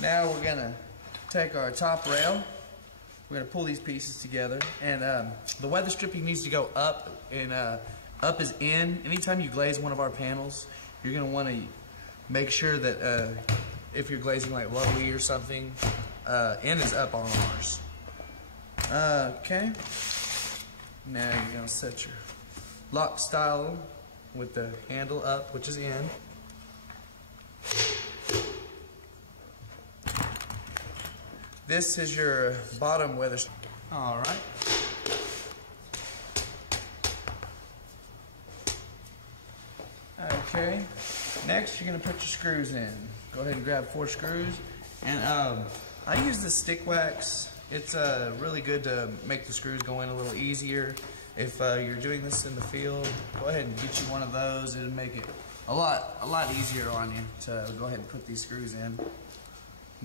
Now we're gonna take our top rail. We're gonna pull these pieces together, and the weather stripping needs to go up, and up is in. Anytime you glaze one of our panels, you're gonna want to make sure that if you're glazing like lowy or something, in is up on ours. Okay. Now you're gonna set your lock style with the handle up, which is in. This is your bottom weather. Alright. Okay. Next you're going to put your screws in. Go ahead and grab 4 screws. And I use this stick wax. It's really good to make the screws go in a little easier. If you're doing this in the field, go ahead and get you one of those. It'll make it a lot easier on you to go ahead and put these screws in.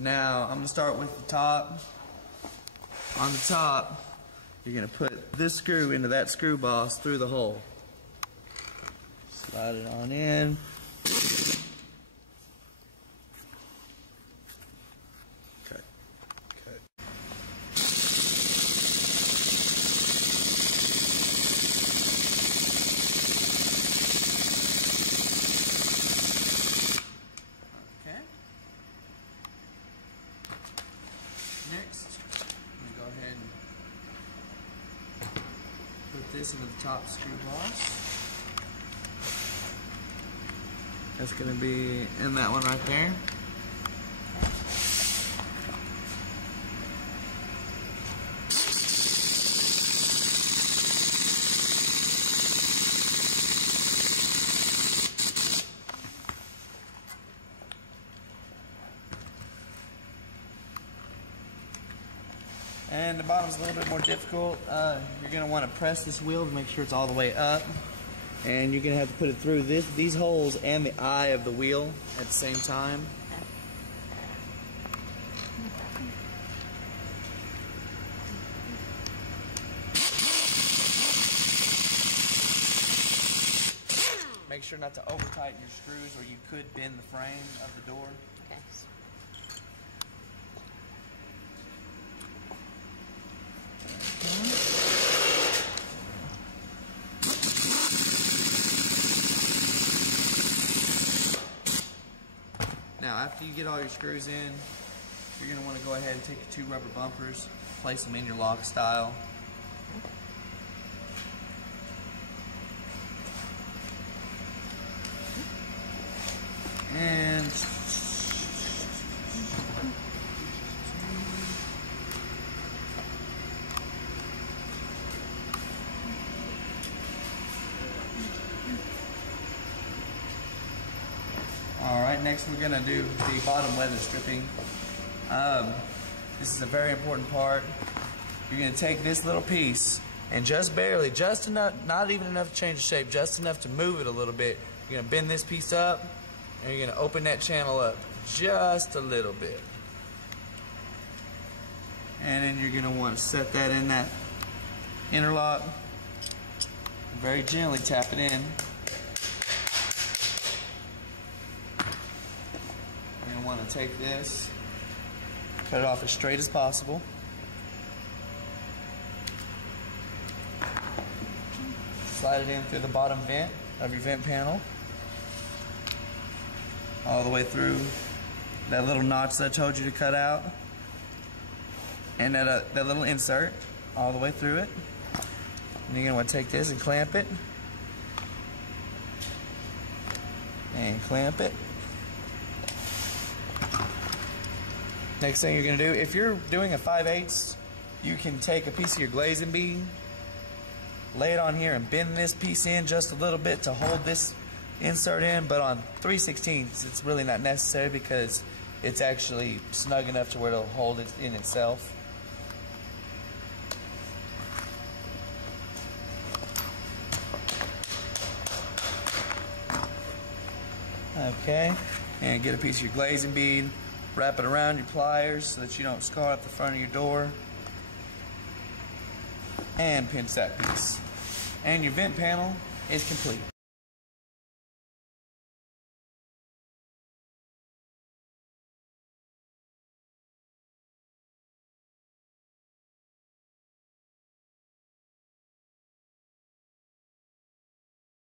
Now, I'm going to start with the top. On the top, you're going to put this screw into that screw boss through the hole. Slide it on in. Cut. Cut. Okay. Next, I'm going to go ahead and put this into the top screw boss. That's going to be in that one right there. And the bottom's a little bit more difficult. You're going to want to press this wheel to make sure it's all the way up. And you're going to have to put it through these holes and the eye of the wheel at the same time. Make sure not to over-tighten your screws or you could bend the frame of the door. Okay. Now, after you get all your screws in, you're going to want to go ahead and take your 2 rubber bumpers, place them in your lock style. And alright, next we're going to do the bottom weather stripping. This is a very important part. You're going to take this little piece and just barely, just enough, not even enough to change the shape, just enough to move it a little bit. You're going to bend this piece up and you're going to open that channel up just a little bit. And then you're going to want to set that in that interlock. Very gently tap it in. You're going to want to take this, cut it off as straight as possible. Slide it in through the bottom vent of your vent panel. All the way through that little notch that I told you to cut out. And that little insert all the way through it. And you're going to want to take this and clamp it. And clamp it. Next thing you're going to do, if you're doing a 5/8, you can take a piece of your glazing bead, lay it on here and bend this piece in just a little bit to hold this insert in, but on 3/16 it's really not necessary because it's actually snug enough to where it'll hold it in itself. Okay, and get a piece of your glazing bead, wrap it around your pliers so that you don't scar up the front of your door, and pinch that piece. And your vent panel is complete.